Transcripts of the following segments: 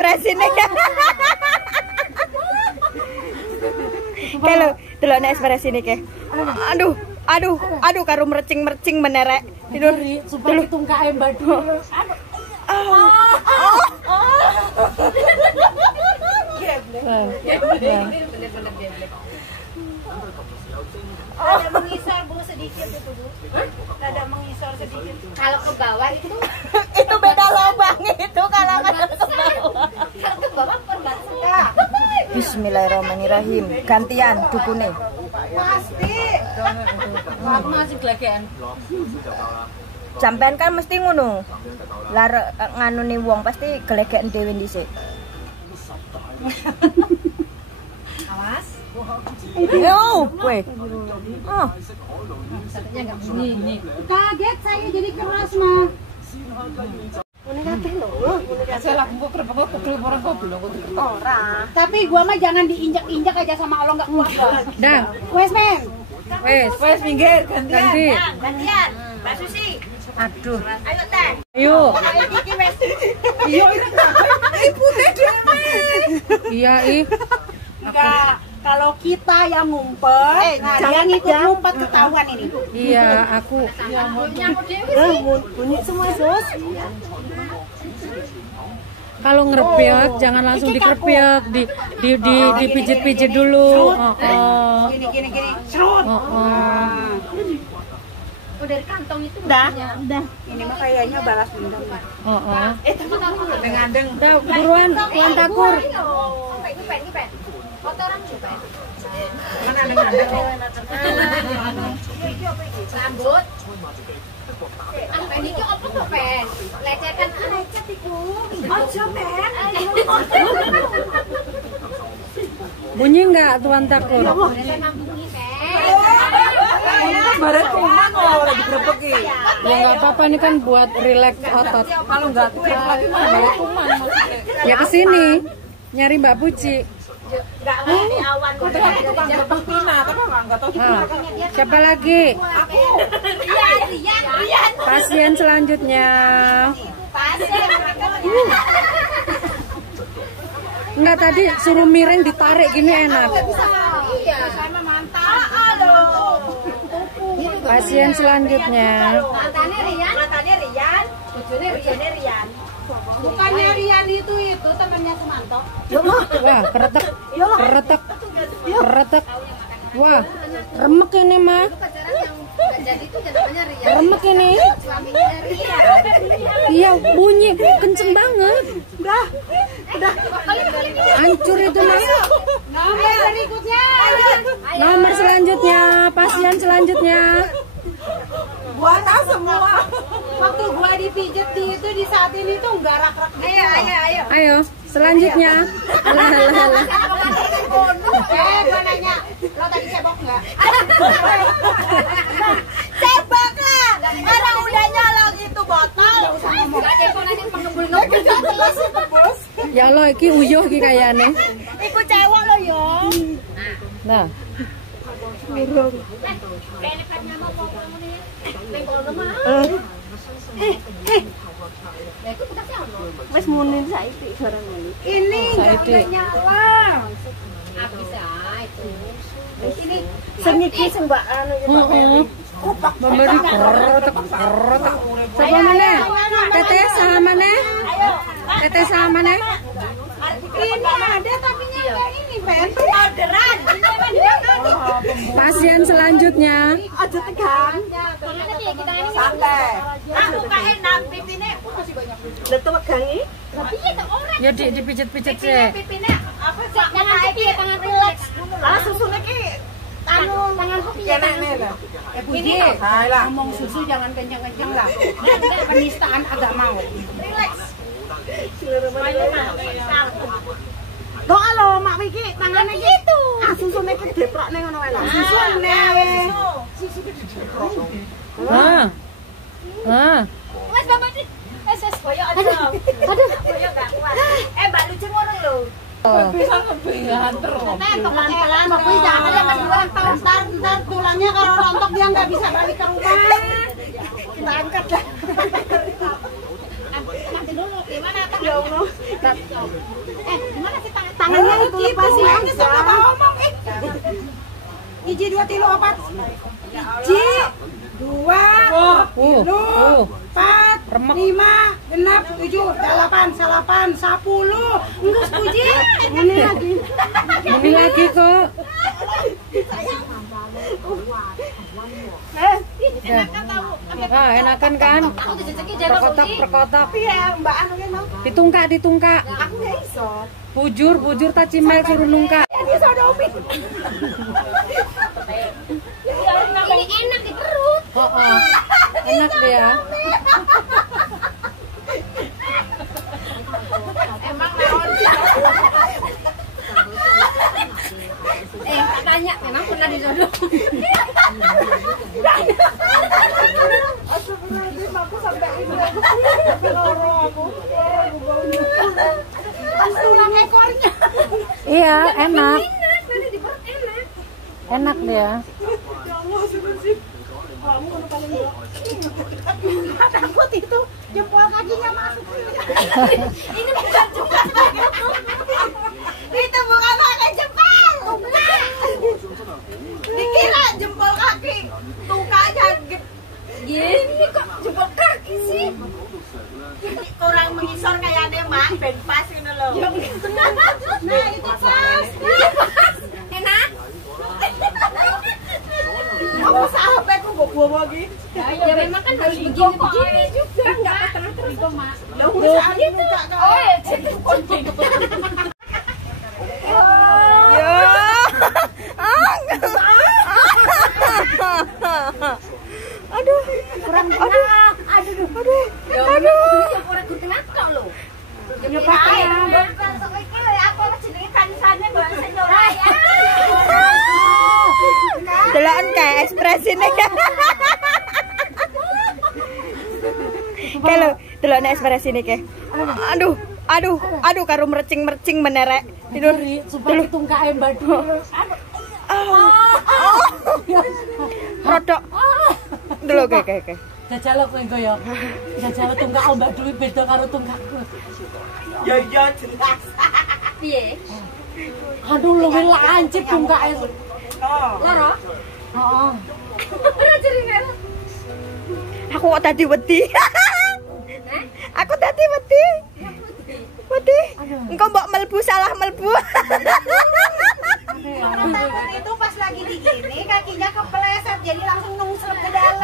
ekspresine. Kalau delok ekspresine ke. Aduh karo mercing-mercing menerek. Tidur supaya tungkae mbadu. Ada mengisor Bu sedikit itu Bu. Ada mengisor sedikit. Kalau ke bawah itu beda lubang itu kalau ke bawah. Kalau ke bawah perbatasan. Bismillahirrahmanirrahim. Gantian dukune. Pasti. Masih gelegean. Sampean kan mesti ngono. Lar nganune wong pasti gelegeken dhewe dhisik. Awas. Yo, kowe. Oh. Satunya enggak bunyi. Kaget saya jadi keras mah. Salah mbok kerepek pegel orang goblok Ora. Tapi gua mah jangan diinjak-injak aja sama Allah enggak kuat. Dah. Wes men. Wes minggir ganti. Gantian. Mbak Susi. Aduh. Ayo teh. Ayo. Iki wes. Iya itu ibu teh dhewe. Iya, ih. Enggak. Kalau kita yang ngumpet, jangan ikut ngumpet ketahuan ini. Iya, aku. Bunyi semua, Sus. Kalau ngerepek jangan langsung dikerepek, dipijit-pijit dulu. Gini. Serut. Oh, dari kantong itu Udah. Ini mah kayaknya balas dendam. Dengan Buruan, Tuan Takur. Ini pen. Kotoran juga. Mana dengan Rambut. Pen iki opo to, Pen? Lecetan lecet iku. Ojo, Pen. Bunyi enggak Tuan Takur? Sambungi, Pen. Baret kuman kalau lagi digerebeki. Ya nggak apa-apa, ini kan buat rileks otot. Kalau enggak digerep lagi mah baret kuman maksudnya. Ya kesini nyari Mbak Puci. Enggak di awan kok. Tukang gerebek Pina, tapi enggak tahu Nah, siapa lagi? Rian. Pasien selanjutnya. Pasien. Enggak, tadi suruh miring ditarik gini enak. Iya, sama mantap. Aduh. Pasien selanjutnya. Matanya Rian. Bojone Rian. Bukannya Rian itu temannya Sumanto. Wah, keretek. Wah, remek ini mah. Jadi itu namanya Rian. Remek ini. Suaminya Rian. Iya, bunyi kenceng banget. Udah. Hancur itu mah. Nomor berikutnya. Nomor selanjutnya, pasien selanjutnya. Buat semua. Waktu gua dipijet di saat ini tuh enggak rak-rak gitu. Ayo. Ayo, selanjutnya. Lah. Gua nanya, lo tadi cebok enggak? Cebok lah. Orang udah nyolong itu botol. Enggak cebok nanti pengebul-ngebul terus. Ya Allah, iki uyuh iki kayane. Iku cewek lo yo. Nah, Wes muni saiki barang ini. Ini enggak Saiki. nyala. Habis itu. Ini Sing iki sing mbak anu iki Mbak. memberi keretek. Siapa mana? Teteh sama mana? Teteh sama mana? ini ada tapi nyala ini, Ben. Orderan. Pasien selanjutnya. Aja tegang. Santai. Aku kae nang pipine. Lah tegangi. Tapi ya tak ora. Ya dipijit-pijit sih. Pipine apa sih? Jangan iki tangan relax. Lah susune ki anu tanganku piye? Ini lah ngomong susu jangan kencang-kencang lah. Penistaan agama. Relax. Doa lo mak Wiki tangannya gitu. Ah susune ki deprokne ngono wae lah. Susune. Susu ki dideprok. Wes Bapak Dik. Wes koyo aja. Aduh, koyo gak kuat. Mbak Lucu ngono lho. Bisa kebengahan terus. Pelan-pelan Mbak Wiki jangan ya Mas Buan ntar tulangnya kalau rontok dia nggak bisa balik ke rumah. Kita angkat lah. Nanti dulu. Gimana tangannya? Gimana sih Tangannya itu lepasin aja. Apa ngomong Iji 2 tilo 4. Iji 2 tilo 4 5 genap 7 8 salapan 10. Enggak setuju. Ini lagi kok. Enakan kan? Perkotak. Iya, Mbak anu kan mau. Ditungkak. Aku enggak iso. Bujur tak cimel suruh nungkak. Dia sodomi. Ini enak di perut. Enak deh ya. Emang naon? Tanya, memang pernah disodok? Aku sampai ini. Aku. Pas tulang ekornya. Iya, enak. Enak deh ya. Takut itu jempol kakinya masuk. Ini bukan jempol. Itu bukan pakai jempol. Dikira jempol kaki. Tukanya gini kok jempol kaki sih. Kurang mengisor kayaknya mak, ben pas gitu loh. Nah itu pas. Enak. Aku sampai aku bawa lagi. Ya memang kan harus begini juga. Enggak terus mak. Loh, gitu. Oh ya, itu kunci. Ya. Aduh, kurang aduh. Kurang kenapa lo? Ya pakai ya. Deloken kayak ekspresine. Kalau delokne ekspresine ke. Aduh karo mercing-mercing menerek. Tidur Supaya tungkake mbadu. rodok. Delok ke. Jajal kowe engko ya. Jajal tungkak mbadu beda karo tungkakku. Ya jelas. Piye? Aduh luwih lancip tungkake. Loro? Heeh. Ora jeringan. Aku kok tadi wedi. Aku tadi wedi. Engko mbok melbu salah melbu. Itu pas lagi digini kakinya kepleset jadi langsung nungsrep ke dalam.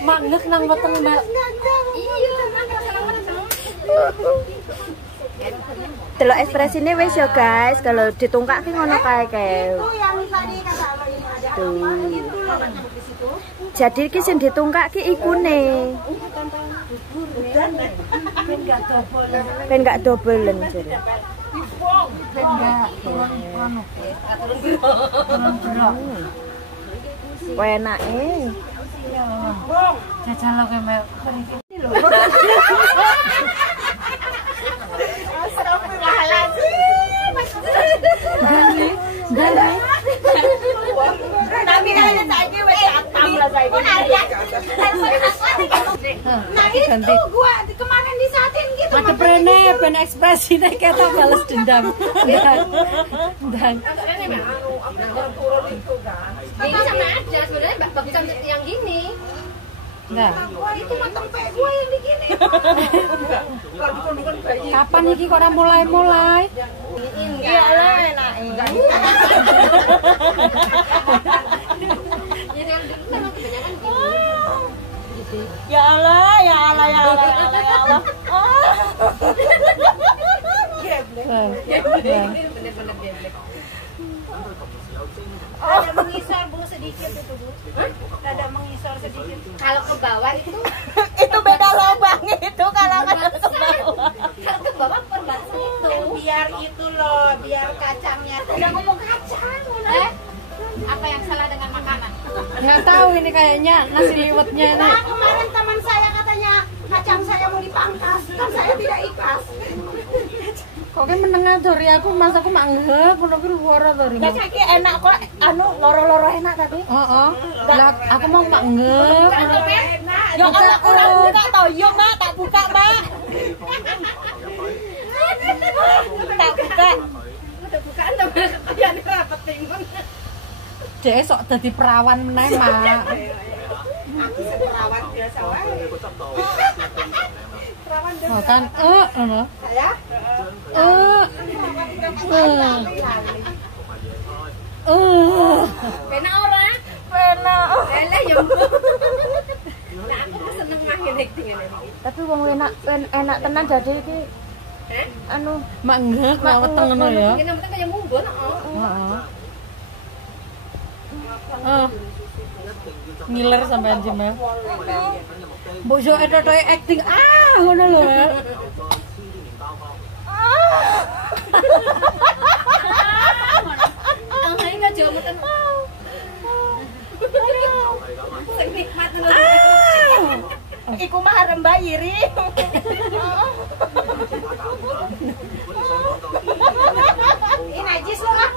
Mangek nang weteng Mbak. Iya, nang weteng. Delok ekspresine wis ya guys, kalau ditungkak ki ngono kae. Itu yang tadi kata lo ini ada apa gitu loh di situ. Jadi ki sing ditungkak ki ikune. Ben gak dobolen jare. Ben enggak turun anu. Turun gerak. Enake. Jajal kowe Mbak. Tapi kayaknya saiki wis atam lah saiki. Nah itu gua kemarin disatin gitu. Ada prene ben ekspresine ketok balas dendam. Dan Ini sama aja sebenarnya bagus yang gini. enggak. Wah itu matang pek gua yang begini. Kapan iki kok ora mulai-mulai? Iya lah enake. Jadi yang dulu kan kebanyakan gini. Ya Allah. Bener-bener geblek. Ada mengisor Bu sedikit itu Bu. Ada mengisor sedikit. Kalau ke bawah itu Itu beda lubang itu kalau ke bawah. kalau ke bawah perbatasan itu. Biar itu loh, biar kacangnya. Udah ngomong kacang, apa yang salah dengan makanan? Enggak tahu ini kayaknya nasi liwetnya ini. Nah, kemarin teman saya katanya kacang saya mau dipangkas, kan saya tidak ikhlas. Kok kan menengah dori aku mas aku manggep ngono ku luar dori. Lah saiki enak kok anu loro-loro enak tadi. Heeh. Lah aku mau manggep. Enak. Ya Allah, kurang buka toh. Yo, Mak, tak buka, Mak. Tak buka. Udah bukaan to, ya nek ora penting. Dek sok dadi perawan meneh, Mak. Aku seperawan biasa wae. Perawan dan Oh kan, ngono. saya. Penak ora? Penak. Lele ya. Nah, aku tuh seneng main acting ngene iki. Tapi wong enak tenan dadi iki. Heh? Anu, Mak enggak, mak weteng ngono ya. Ini penting kaya mumbun, Heeh. Ngiler sampean Jim ya. Mbok yo etoke acting ngono lho. Angane enggak jauh meten. Sing nikmat lho. iku mah arep mbayiri. Ini najis lo ah.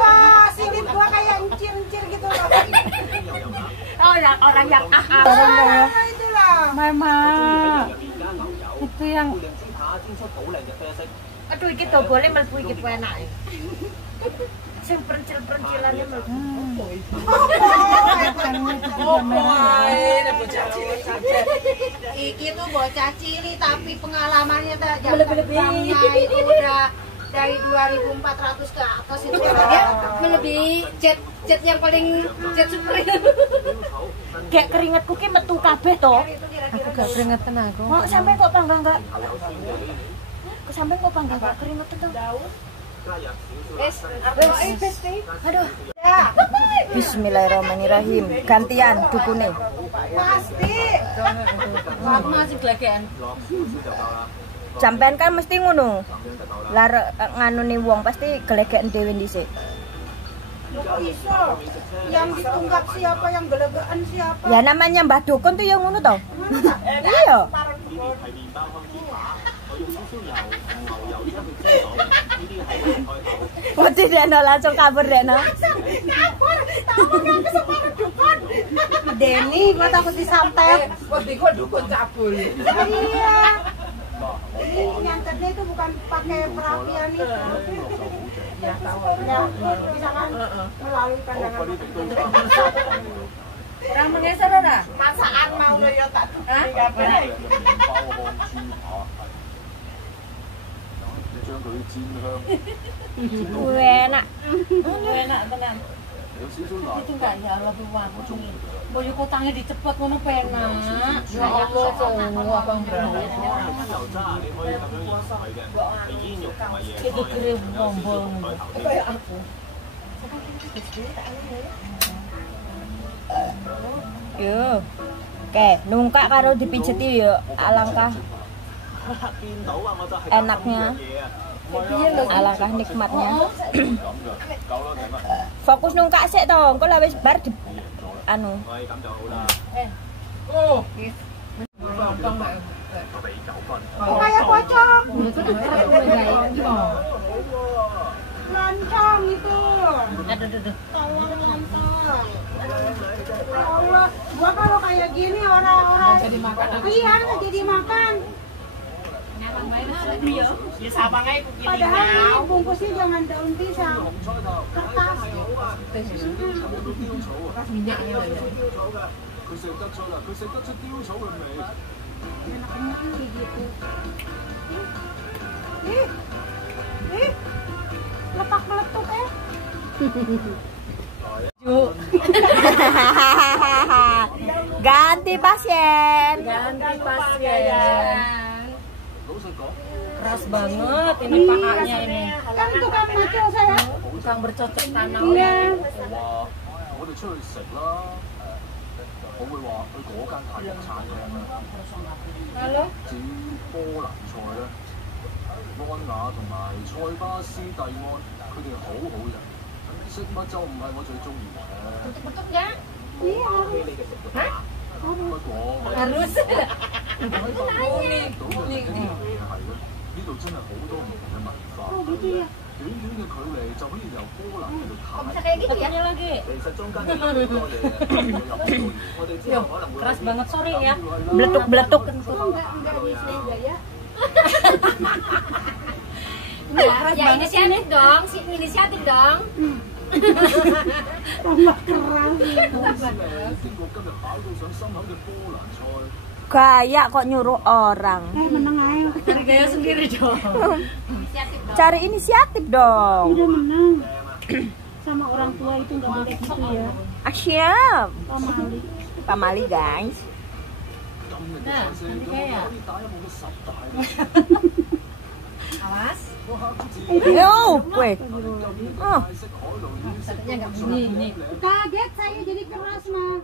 Kok singit gua kayak encir-encir gitu loh. Oh, orang yang Orang kaya Itulah. Mama. Itu yang aduh iki to boleh mlebu iki enak. Sing perencil-perencilane mlebu. Iki tuh bocah cilik tapi pengalamannya itu udah dari 2.400 ke atas itu Dia melebihi jet yang paling jet super. Gek keringetku ki metu kabeh to. aku gak keringetan aku. Mau sampai kok bangga enggak? Sampai kok bangga enggak keringetan to? Aduh. Bismillahirrahmanirrahim. Gantian dukune. pasti. Aku masih gelegean. Sampean kan mesti ngono. Lar nganune wong pasti gelegeken dhewe dhisik. Kok iso? Yang ditunggak siapa, yang gelegaan siapa? Ya namanya Mbah Dukun tuh yang ngono to. Iya. Kok tidak langsung kabur Deno. Denny, gua takut disantet. Iya. Ini nyantetnya itu bukan pakai perapian itu. Ya, bisa kan melalui pandangan. Kurang menggeser ora? Masakan mau lo ya tak tuh. Enak. Enak tenan. Itu enggak ya lebih wangi. Boyo kotangnya dicepot ngono penak. Ya Allah, abang berani. Itu krim bombol. Kayak aku. Yo. Oke, nungkak karo dipijeti yo alangkah enaknya. Alangkah nikmatnya. Fokus nungkak sik to, engko lah wis bar di anu. Kayak pocong. Lancang itu. Tolong lancang. Ya Allah, gua kalau kayak gini orang-orang jadi makan. Iya, nggak jadi makan. Padahal ini bungkusnya jangan daun pisang, kertas. Kertas minyaknya. Enak-enak kayak gitu. Ih, letak meletup ya. Ganti pasien. Keras banget ini pakaknya ini. Kan tukang macul saya. Tukang bercocok tanam. Iya. 我哋出去食啦，我會話去嗰間泰國餐廳啦。至於波蘭菜咧，安雅同埋塞巴斯蒂安，佢哋好好人，食物就唔係我最中意嘅。 Iya. 不過 Harus. 喺法國到嘅呢啲嘢係咧，呢度真係好多唔同嘅文化。 Oh gitu ya. 短短嘅距離就可以由波蘭去到 Kok 泰 bisa kayak gitu ya? Satunya lagi. 其實中間有好多嘢我哋之後可能會 Keras banget, sorry ya. Beletuk-beletuk. Enggak di Sriwijaya. Ya inisiatif dong, inisiatif dong. Tambah keras. 經過今日跑到上心口嘅波蘭賽。 Gaya kok nyuruh orang. Menang aja. Cari gaya sendiri dong. Inisiatif dong. Cari inisiatif dong. Udah menang. Sama orang tua itu nggak boleh gitu ya. Ah, siap. Sama Ali. Pamali guys. Nah, ini kayak. Awas. Yo, weh. Oh. Satunya nggak bunyi. Nih. Kaget saya jadi keras mah.